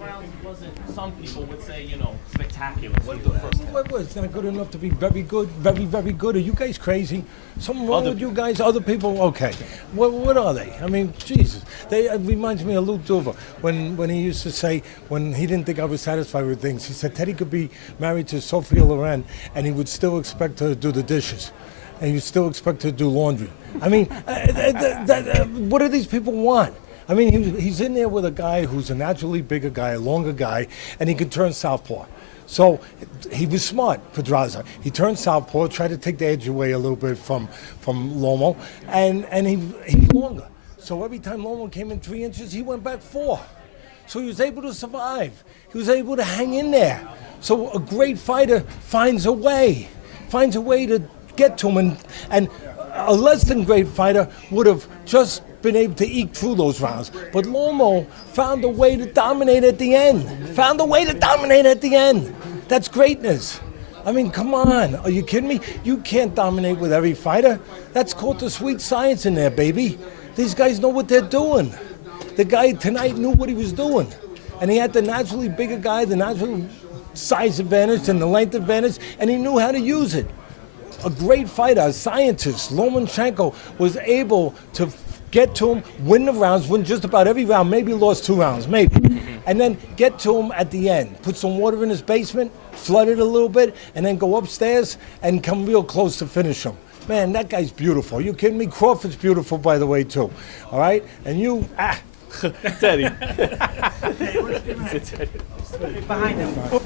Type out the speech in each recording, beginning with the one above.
rounds wasn't, some people would say, spectacular. It's not good enough to be very good, very, very good. Are you guys crazy? Something wrong with you guys? Other people? Okay. What are they? I mean, Jesus. It reminds me of Lou Duva when he used to say, when he didn't think I was satisfied with things, he said Teddy could be married to Sophia Loren and he would still expect her to do the dishes. And you still expect her to do laundry. I mean, what do these people want? I mean, he's in there with a guy who's a naturally bigger guy, a longer guy, and he can turn southpaw. So he was smart, Pedraza. He turned southpaw, tried to take the edge away a little bit from Lomo, and he's longer. So every time Lomo came in 3 inches, he went back 4. So he was able to survive. He was able to hang in there. So a great fighter finds a way to get to him, and a less than great fighter would have just been able to eke through those rounds. But Lomo found a way to dominate at the end. That's greatness. I mean, come on. Are you kidding me? You can't dominate with every fighter. That's called the sweet science in there, baby. These guys know what they're doing. The guy tonight knew what he was doing. And he had the naturally bigger guy, the natural size advantage and the length advantage, and he knew how to use it. A great fighter, a scientist, Lomachenko, was able to get to him, win the rounds, win just about every round, maybe lost 2 rounds, maybe. And then get to him at the end, put some water in his basement, flood it a little bit, and then go upstairs and come real close to finish him. Man, that guy's beautiful. You kidding me? Crawford's beautiful, by the way, too. All right? And you, Teddy. Behind him. How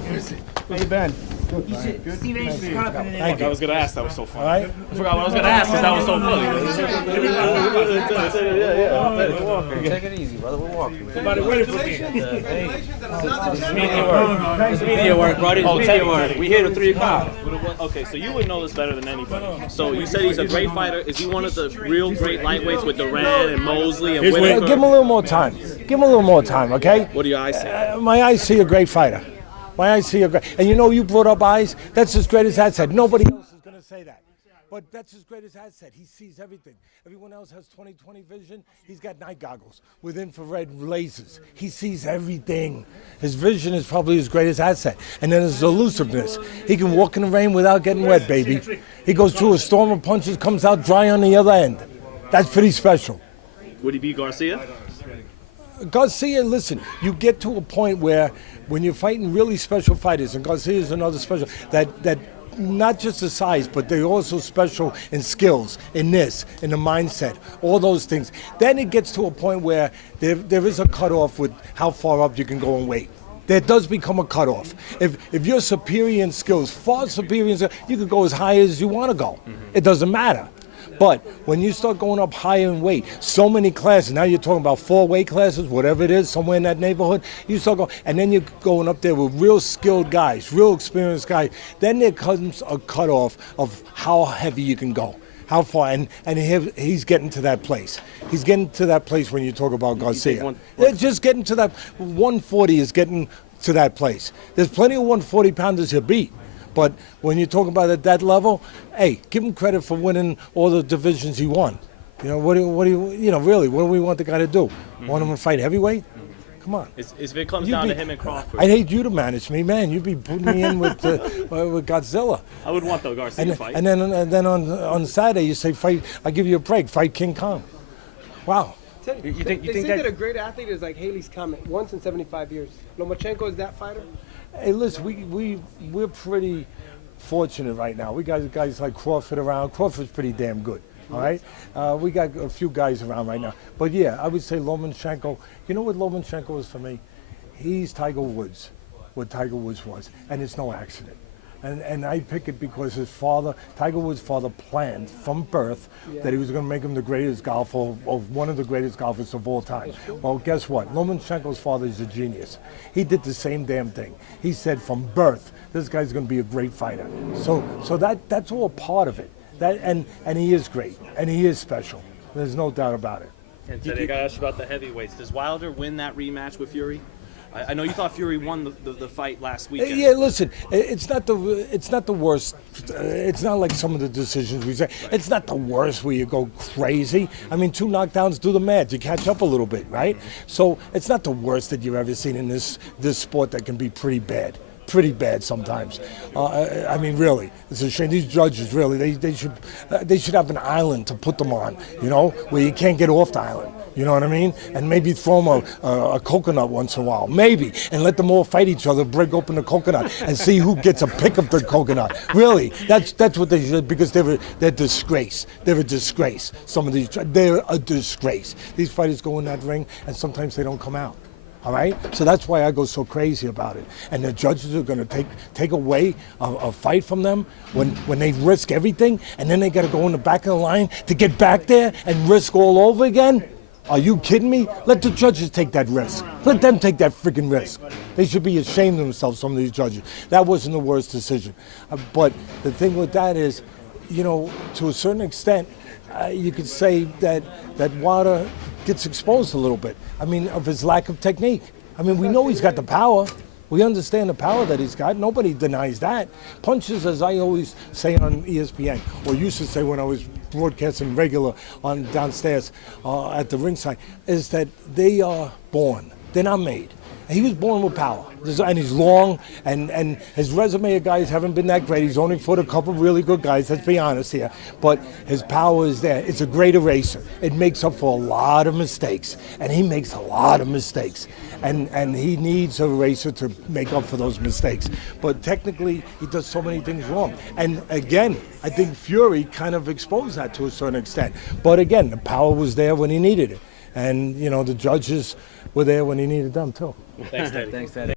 you been? Good. Steve A's caught up in the I was going to ask. That was so funny. All right? I forgot what I was going to ask because that was so funny. Take it easy, brother. We're walking. Somebody waiting for me. It's media work, bro. It's media work. We here till 3 o'clock. Okay, so you would know this better than anybody. So you said he's a great fighter. Is he one of the real great lightweights with Duran and Mosley and Whitaker? Give him a little more time. Give him a little more time, okay? What do your eyes say? My eyes see a great fighter. My eyes see a great... And you brought up eyes. That's as great as that said. Nobody else is going to say that. But that's as great as that said. He sees everything. Everyone else has 20/20 vision. He's got night goggles with infrared lasers. He sees everything. His vision is probably as great as that said. And then his elusiveness. He can walk in the rain without getting wet, baby. He goes through a storm of punches, comes out dry on the other end. That's pretty special. Would he beat Garcia? Garcia, listen, you get to a point where when you're fighting really special fighters, and Garcia is another special, that not just the size, but they're also special in skills, in this, in the mindset, all those things. Then it gets to a point where there is a cutoff with how far up you can go in weight. There does become a cutoff. If you're superior in skills, far superior in skills, you can go as high as you want to go. It doesn't matter. But when you start going up higher in weight, so many classes, now you're talking about 4 weight classes, whatever it is, somewhere in that neighborhood, you start going, and then you're going up there with real skilled guys, real experienced guys, then there comes a cutoff of how heavy you can go, how far, and he's getting to that place. He's getting to that place when you talk about Garcia. They're just getting to that, 140 is getting to that place. There's plenty of 140-pounders he'll beat. But when you talk about at that level, hey, give him credit for winning all the divisions he won. What do really, what do we want the guy to do? Want him to fight heavyweight? Come on. If it comes down to him and Crawford. I'd hate you to manage me, man. You'd be putting me in with Godzilla. I would want the Garcia fight. And then on Saturday you say, fight. I give you a break. Fight King Kong. Wow. You think that a great athlete is like Haley's Comet, once in 75 years. Lomachenko is that fighter? Hey, listen, we're pretty fortunate right now. We got guys like Crawford around. Crawford's pretty damn good, all right? We got a few guys around right now. But, yeah, I would say Lomachenko. You know what Lomachenko is for me? He's Tiger Woods, what Tiger Woods was, and it's no accident. And I pick it because his father, Tiger Woods' father, planned from birth that he was going to make him the greatest golfer, or one of the greatest golfers of all time. Well, guess what? Lomachenko's father is a genius. He did the same damn thing. He said from birth, this guy's going to be a great fighter. So that's all part of it. And he is great, and he is special. There's no doubt about it. And today I got to ask you about the heavyweights. Does Wilder win that rematch with Fury? I know you thought Fury won the fight last weekend. Yeah, listen, it's not the worst. It's not like some of the decisions we say. It's not the worst where you go crazy. I mean, 2 knockdowns do the math. You catch up a little bit, right? So it's not the worst that you've ever seen in this sport that can be pretty bad. Pretty bad sometimes. I mean, really, it's a shame. These judges, really, they should have an island to put them on, you know, where you can't get off the island. You know what I mean? And maybe throw them a coconut once in a while, maybe, and let them all fight each other, break open the coconut, and see who gets a pick of the coconut. Really, that's what they should, because they're a disgrace. They're a disgrace. Some of these, they're a disgrace. These fighters go in that ring, and sometimes they don't come out. All right, so that's why I go so crazy about it. And the judges are going to take away a fight from them when they risk everything, and then they got to go in the back of the line to get back there and risk all over again. Are you kidding me? Let the judges take that risk. Let them take that freaking risk. They should be ashamed of themselves, some of these judges. That wasn't the worst decision. But the thing with that is, you know, to a certain extent, you could say that Wilder gets exposed a little bit. I mean, of his lack of technique. I mean, we know he's got the power. We understand the power that he's got. Nobody denies that. Punches, as I always say on ESPN, or used to say when I was broadcasting regular on downstairs at the ringside, is that they are born. They're not made. He was born with power, and he's long, and his resume of guys haven't been that great. He's only fought a couple really good guys, let's be honest here, but his power is there. It's a great eraser. It makes up for a lot of mistakes, and he makes a lot of mistakes, and he needs an eraser to make up for those mistakes. But technically, he does so many things wrong. And again, I think Fury kind of exposed that to a certain extent. But again, the power was there when he needed it. And, you know, the judges were there when he needed them, too. Thanks, Teddy. Thanks, Teddy.